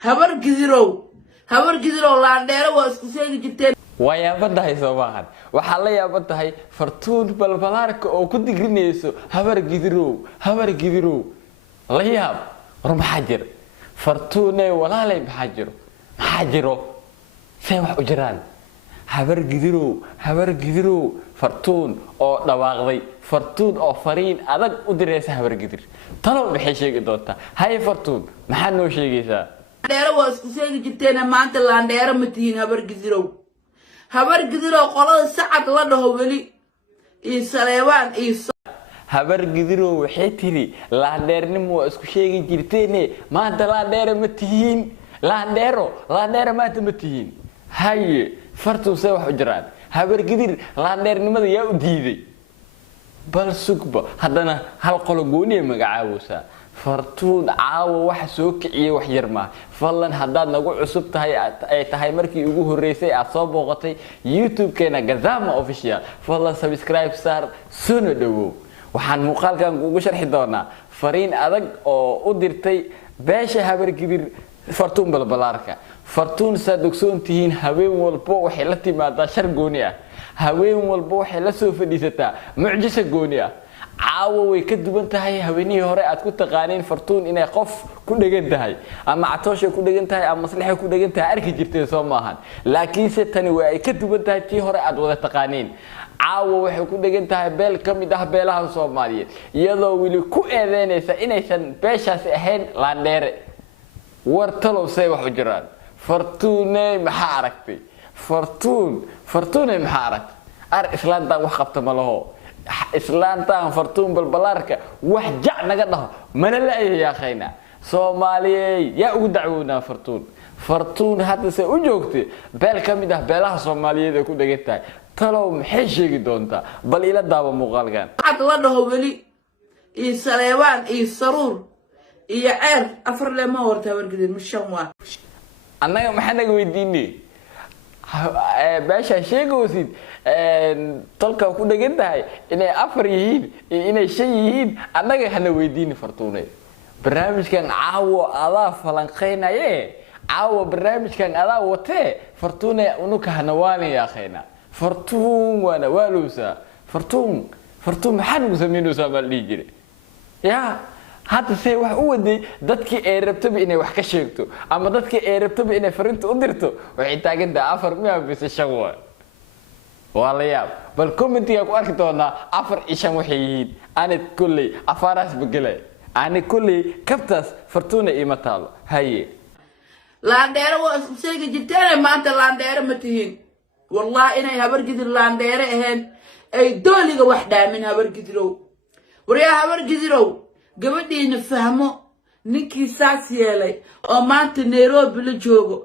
habar gidirow laandheero waa isku sheegi jirteen waa yaabadahay Soomaaliland waxa la yaabadahay fartuun balbalaarka oo ku digrinayso habar gidirow la yaab war maxaa jira fartuune walaalay maxaa jiro say wax u jiraan habar gidirow fartuun oo dhawaaqday fartuun oo fariin adag u diraysa habar gidir talo maxay sheegi doontaa hay fartuun maxaa noo sheegaysaa laandheero waa isku sheegi jirteen maanta laandheero ma tihiin habar gidirow qolada sacad la dhaho weli iyo saleebaan iyo habar gidirow waxay tiri laandheernimo waa isku sheegi jirteen maanta laandheero ma tihiin laandheero maanta ma tihiin haye fartuun say wax u jiraan habar gidir laandheernimada yaa u diiday bal sugba haddana hal qolo gooni magacaawaysa fartuun caawa waxa soo kiciyay wax yar ma fallan haddaad nagu cusub tahay ay tahay markii ugu horeysay aad soo booqatay YouTube-keena Gazama Official fallan subscribe saar soo dhawow waxaan muuqaalkan ugu sharxi doonaa fariin adag oo u dirtay beesha habar gidir fartuun balbalaarka fartuun sadogsoontihiin haween walba waxay la timaadaa shar gooni ah haween walba waxay la soo fadhiisataa mucjiso gooni ah caawa way ka duwan tahay haweenihii hore aad ku taqaaneen fartuun inay qof ku dhagan tahay ama catoosha ku dhagan tahay ama maslaxa ku dhagan tahay arki jirteen soo maahan laakiin se tani way ay ka duwan tahay tii hore aad wada taqaaneen caawa waxay ku dhagan tahay beel kamid ah beelaha Soomaaliyeed iyadoo wili ku eedeynaysa inaysan beeshaasi ahayn laandheere war talow say wax u jiraan fartuune maxaa aragtay fartuune maxaa aragtay islaanta wax qabta ma laho islaantaan fartuun balbalaarka wax jac naga dhaho mana la yaaqayna Soomaaliyeey yaa ugu dacwoonaa fartuun hadda say u joogtay beel kamid ah beelaha Soomaaliyeed ee ku dhagan tahay talow maxay sheegi doontaa bal ila daaba muuqaalkan cad la dhaho weli iyo saleebaan iyo saruur iyo ceer afar lema warta habar gidir mishan waa annaga maxaa naga weydiinay beesha sheegoosid tolka ku dhagan tahay inay afar yihiin inay shan yihiin annaga hana weydiin fartuunay barnaamijkan caawo adaa falanqeynaye caawo barnaamijkan adaa watee fartuunay unuka hana waani yaaqayna fartuun wana waaluusa fartuun maxaa nagu sameynaysaa bal dhigi ya hadda say wax u waday dadkii ay rabtaba inay wax ka sheegto ama dadkii ay rabtaba inay fariinta u dirto waxay taagantaa afar miyaa bise shan waa la yaab bal commentiga ku arki doonaa afar iyo shan waxay yihiin anid kulley afaaraas bagale ani kulley kabtaas fartuuna ima taalo haye laandheero waa isku sheegi jirteen maanta laandheero ma tihiin wallahi inay habar gidir laandheero ahayn ay dooliga wax dhaamin habar gidirow wariyaa habar gidirow gabadhiina fahmo ninkii saas yeelay oo maanta Nairobi la joogo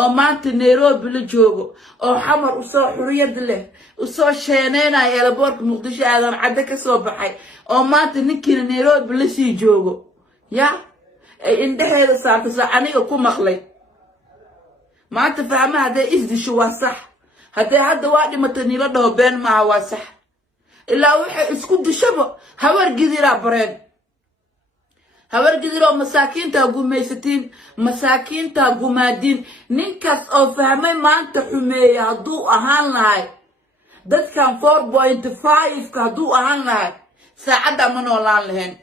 oo maanta Nairobi la joogo oo xamar u soo xuriyad leh u soo sheeneynaya airport Muqdisho aadan cadde ka soo baxay oo maanta ninkiina Nairobi la sii joogo ya ay indhaheeda saartay aniga ku maqlay maanta fahmaha haday isdisho waa sax haday hadda waa dhimatay nila dhaho been maaha waa sax ilaa waxay isku dishaba habar gidiraa bareen habar gidiroo masaakiinta gumaysatiin masaakiinta gumaadin ninkaas oo fahmay maanta xumeeya haduu ahaan lahay dadkan 4.5 ka haduu ahaan lahay saacada ma noolaan lahayn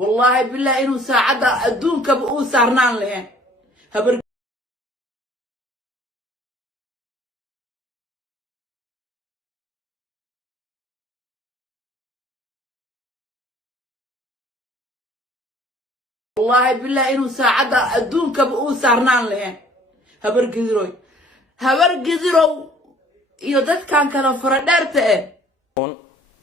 wallahi billahi inuu saacada adduunka uu saarnaan lahayn habar والله بالله إنه ساعدها أدون كبؤو سارنان لهن هبر قدرو iyo dadkan kala faradheerta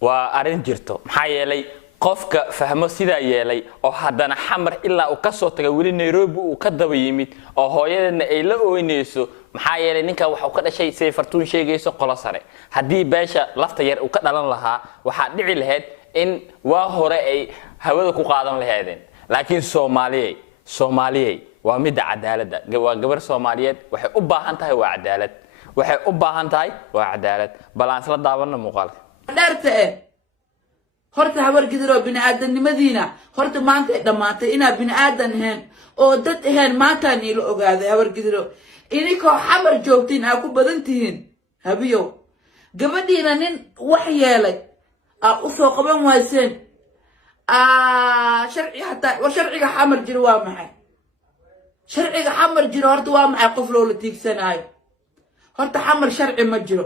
waa arin jirto maxaa yeelay qofka fahmo sida yeelay oo haddana xamar ilaa uu ka soo tagay weli Nairobi uu ka daba yimid oo hooyadana ay la ooynayso maxaa yeelay ninka waxa uu ka dhashay say fartuun sheegayso qolo sare haddii beesha lafta yar uu ka dhalan lahaa waxaa dhici lahayd in waa hore ay hawada ku qaadan lahaydeen laakiin Soomaaliyey waa mid cadaalada waa gabar Soomaaliyeed waxay u baahan tahay waa cadaalad waxay u baahan tahay waa cadaalad balance la daawana muuqaalka dharta horta habar gidiro bini'aadanimadiina horta maanta ay dhamaatay inaa bini'aadan ahayn oo dad ahayn maanta ni la ogaaday habar gidiro inikoo xamar joogtiin aa ku badan tihiin habiyo gabadhiina nin wax yeelay u soo qaban wayseen sharci hatta sharciga xamar jiro waa maxay sharciga xamar jiro horta waa maxay qof loo la tiigsanayo horta xamar sharci ma jiro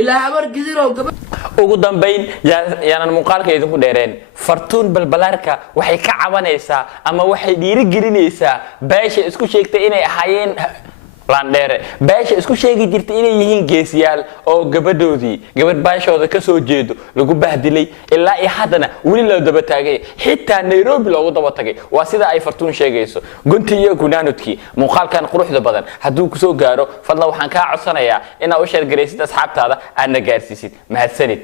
ilaa habar gidiro gabadh ugu dambayn yaanan muuqaalka idinku dheereen fartuun balbalaarka waxay ka cabanaysaa ama waxay dhiiri gelinaysaa beesha isku sheegtay inay ahaayeen laandheere beesha isku sheegi jirtay inay yihiin geesiyaal oo gabadhoodii gabadh baashooda ka soo jeedo lagu bahdilay ilaa ay haddana weli loo daba taagay xitaa Nairobi loogu daba tagay waa sida ay fartuun sheegayso gunti iyo gunaanudkii muuqaalkan quruxda badan hadduu ku soo gaaro fadlan waxaan ka codsanayaa inaad u sheer gareysid asxaabtaada aad na gaarsiisid mahadsanid